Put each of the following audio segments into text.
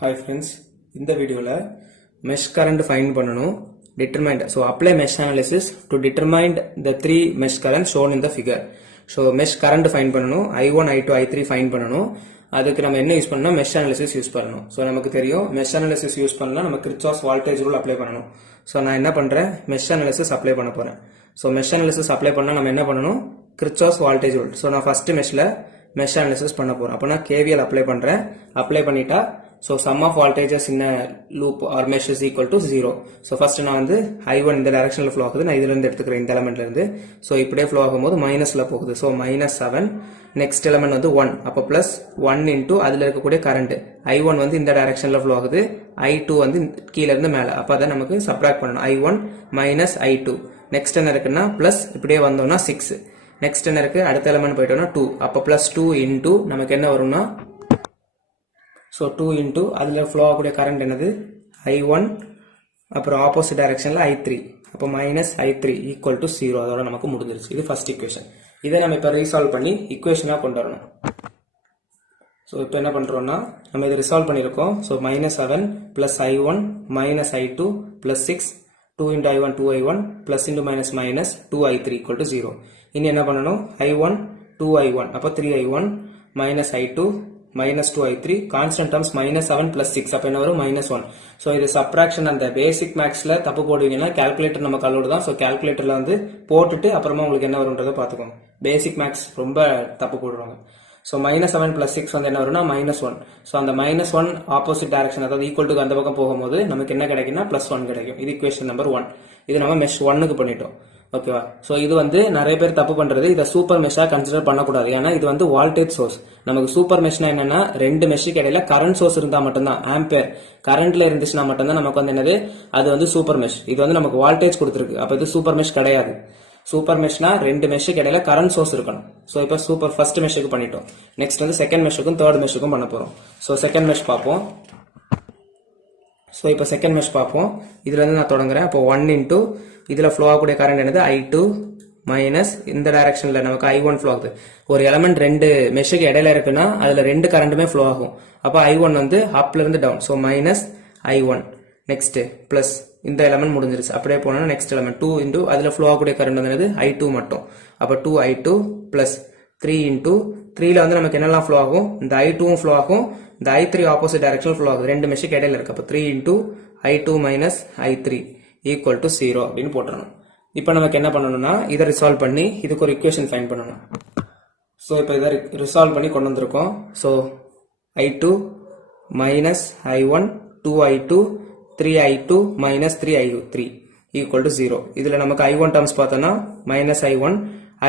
Hi friends, in the video la mesh current find பண்ணனும் determined. So apply mesh analysis to determine the three mesh currents shown in the figure. So mesh current find பண்ணனும் I1, I2, I3 find பண்ணனும். அதுக்கு நம்ம என்ன use பண்ணனும் mesh analysis use பண்ணனும். So நமக்கு தெரியும் mesh analysis யூஸ் பண்ணா நம்ம Kirchhoff's voltage rule apply பண்ணனும். So நான் என்ன பண்றேன் mesh analysis apply பண்ண போறேன். So mesh analysis apply பண்ணா நம்ம என்ன பண்ணனும் Kirchhoff's voltage rule. So நான் first meshல mesh analysis பண்ண போறேன். அப்ப நான் KVL apply பண்றேன். apply பண்ணிட்டா so sum of voltages in a loop or mesh is equal to 0. So first நான் வந்து I1 இந்த directionல flow ஆகுது நான் இதில இருந்து எடுத்துக்கிறேன் இந்த எலிமெண்ட்ல இருந்து so இப்படியே flow ஆகும்போது மைனஸ்ல போகுது so -7 next element வந்து 1 அப்ப plus 1 into அதில இருக்கக்கூடிய current I1 வந்து இந்த directionல flow ஆகுது I2 வந்து கீழ இருந்து மேல அப்ப அத நமக்கு subtract பண்ணனும் I1 minus I2 next என்ன இருக்குன்னா plus இப்படியே வந்தோம்னா 6 next என்ன இருக்கு அடுத்த எலிமெண்ட் போய்ட்டோம்னா 2 அப்ப plus 2 into நமக்கு என்ன வரும்னா so 2 into அதில flow ஆகக்கூடிய current என்னது I1 அப்புறம் opposite directionல I3 அப்ப minus I3 equal to 0 அதோட நமக்கு முடிஞ்சிருச்சு இது first equation இதை நம்ம இப்ப resolve பண்ணி equation-ஆ கொண்டு வரணும் so இப்போ என்ன பண்றோம்னா நம்ம இத resolve பண்ணிருக்கோம் so -7 plus I1 minus I2 plus 6 2 into I1 2I1 plus into minus minus 2I3 equal to 0 இனி என்ன பண்ணனும் I1 2I1 அப்ப 3I1 minus I2 minus 2I3 constant terms minus 7 plus 6 அப்ப என்ன வரும் minus 1 so இது subtraction அந்த basic mathsல தப்பு போடுவீங்கன்னா calculator நமக்கு allowed தான் so calculatorல வந்து போட்டுட்டு அப்புறமா உங்களுக்கு என்ன வரும்ன்றதை பாத்துக்கோங்க basic maths ரொம்ப தப்பு போடுறாங்க so minus 7 plus 6 வந்து என்ன வரும்னா minus 1 so அந்த minus 1 opposite direction அதாவது equal to அந்த பக்கம் போகும்போது நமக்கு என்ன கிடைக்கும்னா plus 1 கிடைக்கும் இது equation number 1 இது நம்ம mesh 1 க்கு பண்ணிட்டோம் ஓகேவா சோ இது வந்து நிறைய பேர் தப்பு பண்றது இத சூப்பர் மெஷ்ஷா கன்சிடர் பண்ண கூடாது ஏனா இது வந்து வோல்டேஜ் சோர்ஸ் நமக்கு சூப்பர் மெஷ்னா என்னன்னா ரெண்டு மெஷ்க்கு இடையில கரண்ட் சோர்ஸ் இருந்தா மட்டும் தான் ஆம்பியர் கரண்ட்ல இருந்துச்சுனா மட்டும் தான் நமக்கு வந்து என்னது அது வந்து சூப்பர் மெஷ் இது வந்து நமக்கு வோல்டேஜ் கொடுத்திருக்கு அப்ப இது சூப்பர் மெஷ் கிடையாது சூப்பர் மெஷ்னா ரெண்டு மெஷ்க்கு இடையில கரண்ட் சோர்ஸ் இருக்கணும் சோ இப்போ சூப்பர் ஃபர்ஸ்ட் மெஷ்க்கு பண்ணிட்டோம் நெக்ஸ்ட் வந்து செகண்ட் மெஷ்க்கும் தேர்ட் மெஷ்க்கும் பண்ண போறோம் சோ செகண்ட் மெஷ் பாப்போம் சோ இப்போ செகண்ட் மெஷ் பாப்போம் இதுல இருந்து நான் தொடங்குறேன் அப்ப 1 into இதுல flow ஆகக்கூடிய current என்னது I2 minus இந்த directionல நமக்கு I1 flow ஆகுது ஒரு எலிமெண்ட் ரெண்டு மெஷ்க்கு இடையில இருக்குனா அதுல ரெண்டு கரண்ட்மே flow ஆகும் அப்ப I1 வந்து upல இருந்து down so minus I1 next plus இந்த எலிமெண்ட் முடிஞ்சிருச்சு அப்படியே போனா next element 2 into அதுல flow ஆகக்கூடிய current என்னது I2 மட்டும் அப்ப 2I2 plus 3 into 3ல வந்து நமக்கு என்னெல்லாம் flow ஆகும் இந்த I2 ம் flow ஆகும் இந்த I3 opposite direction flow ஆகுது ரெண்டு மெஷ்க்கு இடையில இருக்கு அப்ப 3 into I2 minus I3 equal to 0 அப்படினு போட்டுறணும் இப்போ நமக்கு என்ன பண்ணனும்னா இத ரிசால்வ் பண்ணி இதுக்கு ஒரு ஈக்குவேஷன் ஃபைண்ட் பண்ணனும் சோ இப்போ இத ரிசால்வ் பண்ணி கொண்டு வந்திருக்கோம் so I2 minus I1 2I2 3I2 minus 3I3 equal to 0 இதுல நமக்கு I1 டர்ம்ஸ் பார்த்தோம்னா minus I1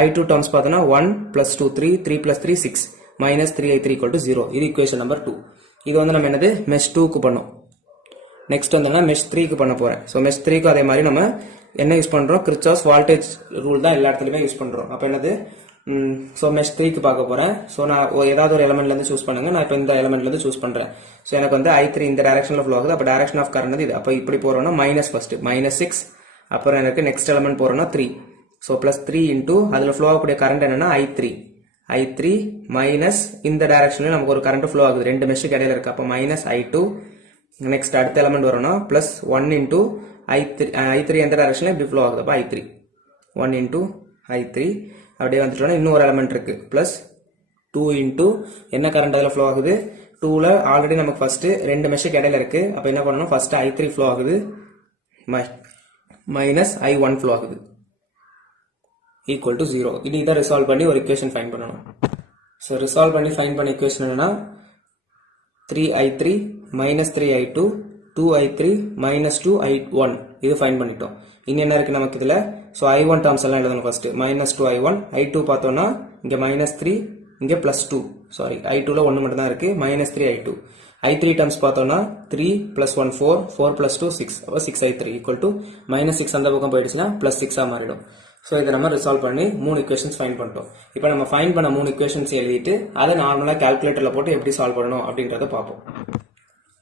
I2 டர்ம்ஸ் பார்த்தோம்னா 1 plus 2 3 3 plus 3 6 minus 3I3 equal to 0 இது ஈக்குவேஷன் நம்பர் 2 இது வந்து நம்ம என்னது மெஷ் 2 க்கு பண்ணோம் நெக்ஸ்ட் வந்து மெஷ் 3 க்கு பண்ண போறேன் சோ மெஷ் 3 க்கு அதே மாதிரி நம்ம என்ன யூஸ் பண்றோம் Kirchhoff's voltage rule தான் எல்லா இடத்துலயுமே யூஸ் பண்றோம் அப்ப என்னது சோ மெஷ் 3 க்கு பார்க்க போறேன் சோ நான் ஏதாவது ஒரு எலிமெண்ட்ல இருந்து சூஸ் பண்ணுங்க நான் இப்போ இந்த எலிமெண்ட்ல இருந்து சூஸ் பண்றேன் சோ எனக்கு வந்து I3 இந்த டைரக்ஷன்ல ஃப்ளோ ஆகுது அப்ப டைரக்ஷன் ஆஃப் கரண்ட் இது அப்ப இப்படி போறோம்னா மைனஸ் ஃபர்ஸ்ட் -6 அப்புறம் எனக்கு நெக்ஸ்ட் எலிமெண்ட் போறோம்னா 3 சோ +3 into அதுல ஃப்ளோ ஆகக்கூடிய கரண்ட் என்னன்னா I3 மைனஸ் இந்த டைரக்ஷன்ல நமக்கு ஒரு கரண்ட் ஃப்ளோ ஆகுது ரெண்டு மெஷ்க்கு இடையில இருக்கு அப்ப -I2 நெக்ஸ்ட் அடுத்த எலிமெண்ட் வரும்னா +1 into I3 எந்த டைரக்ஷன்ல இப்படி ஃப்ளோ ஆகுது அப்ப I3 1 into I3 அப்படியே வந்துட்டோம்னா இன்னொரு எலிமெண்ட் இருக்கு +2 into என்ன கரண்ட் அதுல ஃப்ளோ ஆகுது 2ல ஆல்ரெடி நமக்கு ஃபர்ஸ்ட் ரெண்டு மெஷ்க்கு இடையில இருக்கு அப்ப என்ன பண்ணனும் ஃபர்ஸ்ட் I3 ஃப்ளோ ஆகுது மைனஸ் I1 ஃப்ளோ ஆகுது equal to 0 இனி இத ரிசால்வ் பண்ணி ஒரு ஈக்குவேஷன் ஃபைண்ட் பண்ணனும் சோ ரிசால்வ் பண்ணி ஃபைண்ட் பண்ண ஈக்குவேஷன் என்னன்னா 3I3 minus 3I2 2I3 minus 2I1 இது ஃபைண்ட் பண்ணிட்டோம் இனி என்ன இருக்கு நமக்கு இதுல சோ I1 டர்ம்ஸ் எல்லாம் எழுதணும் ஃபர்ஸ்ட் -2I1 I2 பார்த்தோம்னா இங்க -3 இங்க +2 சாரி I2 ல 1 மட்டும் தான் இருக்கு -3I2 I3 டர்ம்ஸ் பார்த்தோம்னா 3 + 1 4 4 + 2 6 அப்ப 6I3 equal to -6 அந்த பக்கம் போயிடுச்சுனா +6 ஆ மாறிடும் சோ இத நம்ம ரிசால்வ் பண்ணி மூணு ஈக்குவேஷன்ஸ் ஃபைண்ட் பண்ணிட்டோம் இப்போ நம்ம ஃபைண்ட் பண்ண மூணு ஈக்குவேஷன்ஸ் எழுதிட்டு அதை நார்மலா கால்குலேட்டர்ல போட்டு எப்படி சால்வ் பண்ணனும் அப்படிங்கறத பாப்போம்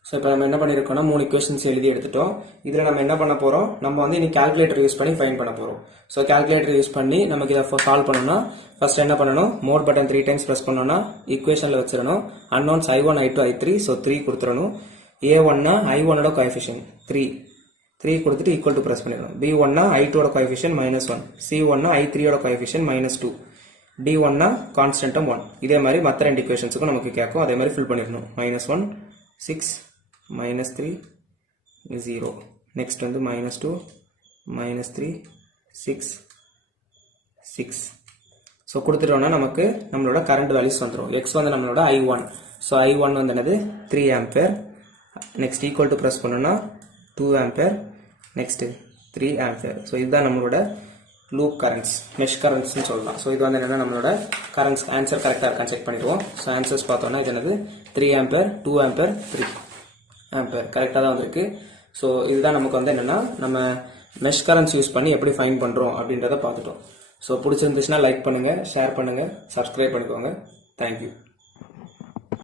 சோ இப்போ நம்ம என்ன பண்ணிருக்கோம்னா மூணு ஈக்குவேஷன்ஸ் எழுதி எடுத்துட்டோம் இதுல நம்ம என்ன பண்ண போறோம் நம்ம வந்து இனி கால்குலேட்டர் யூஸ் பண்ணி ஃபைண்ட் பண்ண போறோம் சோ கால்குலேட்டர் யூஸ் பண்ணி நமக்கு இத சால்வ் பண்ணனும்னா ஃபர்ஸ்ட் என்ன பண்ணனும் மோட் பட்டன் 3 டைம்ஸ் பிரஸ் பண்ணனும்னா ஈக்குவேஷன்ல வச்சிரணும் unknowns I1 I2 I3 so 3 கொடுத்துறணும் A1னா I1ஓட கோஎஃபிஷியன்ட் 3 கொடுத்துட்டு ஈக்குவல் டு பிரஸ் பண்ணிடணும். B1னா I2ஓட கோஎஃபிஷியன்ட் -1, C1னா I3ஓட கோஎஃபிஷியன்ட் -2, D1னா கான்ஸ்டன்ட் டேர்ம் 1. இதே மாதிரி மற்ற ரெண்டு ஈக்குவேஷன்ஸுக்கும் நமக்கு கேட்கும். அதே மாதிரி ஃபில் பண்ணிடணும். -1 6 -3 0. நெக்ஸ்ட் வந்து -2 -3 6 6. ஸோ கொடுத்துட்டோம்னா நமக்கு நம்மளோட கரண்ட் வேல்யூஸ் வந்துடும். எக்ஸ் வந்து நம்மளோட I1. ஸோ I1 வந்து என்னது 3 ampere. Next equal to press பண்ணோம்னா 2 ஆம்பியர். Next 3 ampere. ஸோ இதுதான் நம்மளோட லூப் கரண்ட்ஸ், மெஷ் கரண்ட்ஸ்னு சொல்லலாம். ஸோ இது வந்து என்னன்னா நம்மளோட கரண்ட்ஸ் ஆன்சர் கரெக்டாக இருக்கான்னு செக் பண்ணிடுவோம். ஸோ ஆன்சர்ஸ் பார்த்தோம்னா இது என்னது 3 ஆம்பியர் 2 ஆம்பியர் 3 ஆம்பியர் கரெக்டாக தான் வந்திருக்கு. ஸோ இதுதான் நமக்கு வந்து என்னன்னா நம்ம மெஷ் கரண்ட்ஸ் யூஸ் பண்ணி எப்படி ஃபைண்ட் பண்ணுறோம் அப்படின்றத பார்த்துட்டோம். ஸோ பிடிச்சிருந்துச்சுன்னா லைக் பண்ணுங்கள், ஷேர் பண்ணுங்கள், சப்ஸ்கிரைப் பண்ணிக்கோங்க. தேங்க்யூ.